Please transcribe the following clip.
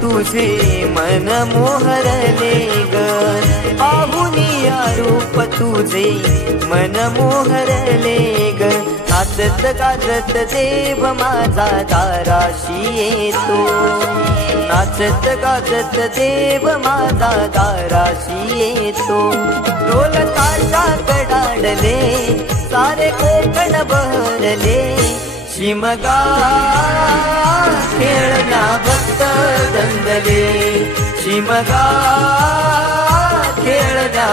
तुझे मन मोहरले ग, पाहुनिया रूप तुझे मन मोहरले ग। नाचत गाजत देव माझा दाराशी येतो, नाचत गाजत देव माझा दाराशी येतो। ढोल ताशा कडाडले सारे कोकण बहरले, शिमगा खेळना भक्त दंगले, शिमगा खेळना